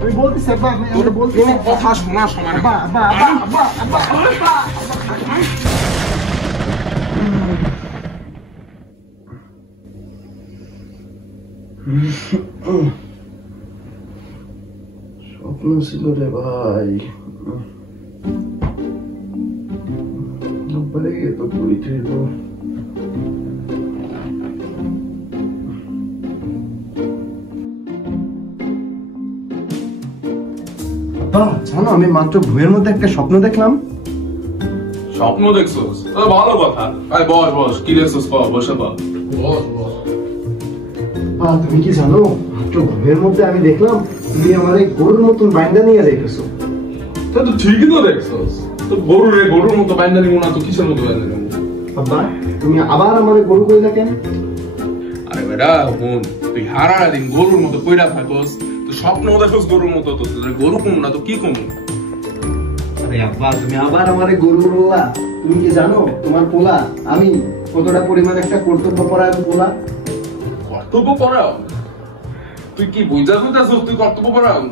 আমি বলতেছি আব্বা, আমি বলতেছি কথা শোনা সময় আব্বা আব্বা আব্বা আব্বা আব্বা স্বপ্ন ছিল রে ভাই, বলে তো পরীক্ষা জানো, আমি মাত্র ঘুমের মধ্যে একটা স্বপ্ন দেখলাম। স্বপ্ন দেখছোস? ভালো কথা। বস বস, কি দেখছোস? বসে বস। তুমি কি জানো, মাত্র ঘুমের মধ্যে আমি দেখলাম তুমি আমার এই গরুর মতন বাইন্দা নিয়ে যাইতেছো। তো ঠিকই তো দেখছোস। তো গরুর মতো বাইন্দা নিব না তো কিসের মতো বাইন্দা নিব? আব্বা তুমি আবার আমার গরু কইলা কেন? আরে বেটা বোন, তুই হারা দিন গরুর মতো কইরা থাকোস, তো স্বপ্ন দেখোস গরুর মতো, তো গরু কম না তো কি কম? আরে আব্বা তুমি আবার আমারে গরু বললা। তুমি কি জানো তোমার পোলা আমি কতটা পরিমাণ একটা কর্তব্য পরায়ণ পোলা? কর্তব্য পরায়ণ? তুই কি বুঝা বুঝাছিস তুই কর্তব্য পরায়ণ?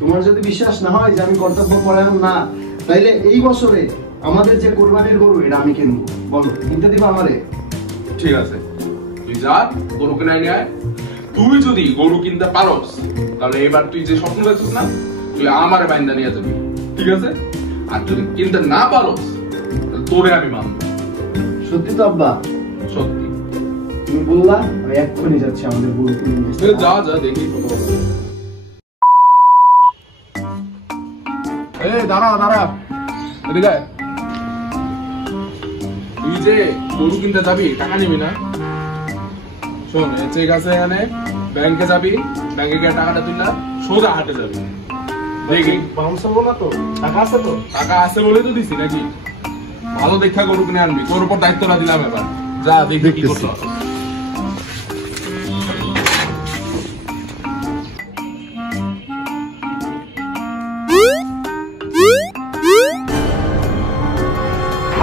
তোমার যদি বিশ্বাস না হয় যে আমি কর্তব্য পরায়ণ না, তাইলে এই বছরে আমাদের যে কোরবানির গরু এটা আমি কিনবো, বলো কিনতে দিবা আমারে? ঠিক আছে, তুই যা গরু কিনে নিয়ে আয়। তুই যদি গরু কিনতে পারোস তাহলে এবার তুই যে স্বপ্ন দেখছিস না, তুই আমারে বাইন্দা নিয়ে যাবি, ঠিক আছে? আর যদি কিনতে না পারোস তাহলে তোরে আমি মানবো। সত্যি তো আব্বা? সত্যি। তুমি বললা, আমি এক্ষুনি যাচ্ছি আমাদের গরু কিনে নিয়ে আসতে। যা যা দেখি। দাঁড়া দাঁড়া, এদিকে আয়। তুই যে গরু কিনতে যাবি টাকা নিবি না? শোন, চেক আছে এখানে, ব্যাংকে যাবি, ব্যাংকে গিয়ে টাকাটা তুললা সোজা হাটে যাবি। দেখি বাউন্স হবো না তো? টাকা আছে তো? টাকা আছে বলে তো দিছি নাকি? ভালো দেখা গরু কিনে আনবি, তোর উপর দায়িত্বটা দিলাম এবার। যা দেখি কি করতে হবে।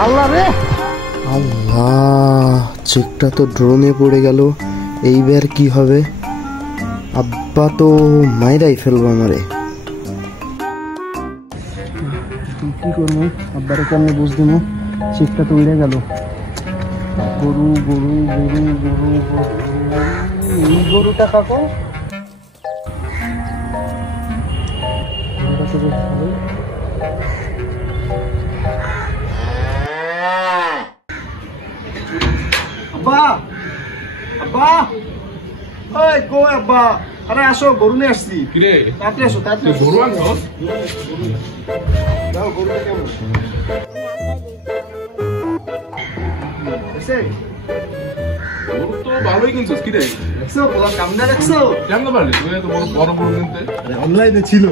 আল্লাহ রে আল্লাহ, চেকটা তো ড্রোনে পড়ে গেল। এইবার কি হবে? আব্বা তো মাইরাই ফেলবো আমারে। কি করবো, আব্বারে কেমনে বুঝ দিব? চেকটা তো উড়ে গেল। গরু গরু গরু গরু এই গরুটা কাকো আব্বা আব্বা, ওই কই আব্বা? আরে আসো, গরু নিয়ে আসছি। কিরে তাড়াতাড়ি আসো, তাড়াতাড়ি। গরু আনছস? দাও, গরুটা কেমন এসে? গরু তো ভালোই কিনছস। কিরে দেখছো বলা কামনা দেখছো? জানতে পারলি তুই এত বড় বড় গরু কিনতে? অনলাইনে ছিল,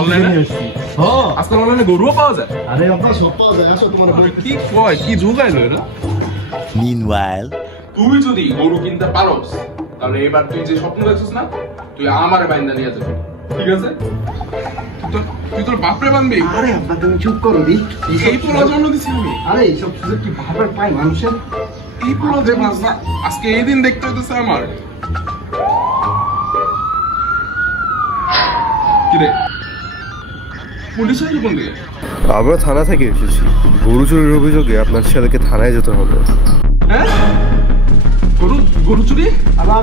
অনলাইনে নিয়ে আসছি। হ্যাঁ, আজকাল অনলাইনে গরুও পাওয়া যায়? আরে আব্বা সব পাওয়া যায়, আসো তোমার। কি কয়, কি যুগাইলো এটা? Meanwhile, তুই যদি গরু কিনতে পারোস তাহলে এবার তুই যে স্বপ্ন দেখছিস না, তুই আমারে বাইন্দা নিয়ে যাবি, ঠিক আছে? তুই তোর বাপরে বানবি। আরে আব্বা তুমি চুপ করো দি। এই পোলা জন্ম দিছি আমি। আরে এইসব সুযোগ কি ভাবার পায় মানুষের? এই পোলা যে বাজনা আজকে এই দিন দেখতে হইতেছে আমার। কিরে পুলিশ আসবে কোন দিকে? আমরা থানা থেকে এসেছি। গরু চুরির অভিযোগে আপনার ছেলেকে থানায় যেতে হবে। হ্যাঁ, গরু চুরি? আব্বা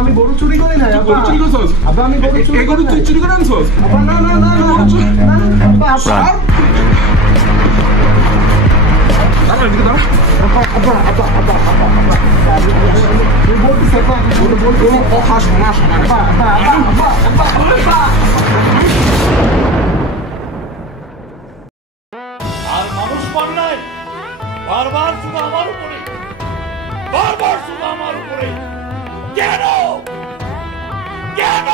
আমি গরু চুরি করি না। গরু চুরি করছস? আব্বা আমি গরু চুরি গরু তুই চুরি করে আনছস? আব্বা না না না গরু চুরি না আব্বা আব্বা দাঁড়া এদিকে দাঁড়া। আব্বা আব্বা আব্বা আব্বা তুই বলছিস আব্বা, গরু বলছিস কথা শোনা শোনা। আব্বা আব্বা আব্বা আব্বা আব্বা। আর মানুষ পান নাই, বারবার শুধু আমার উপরে, বারবার শুধু আমার উপরে। কেন কেন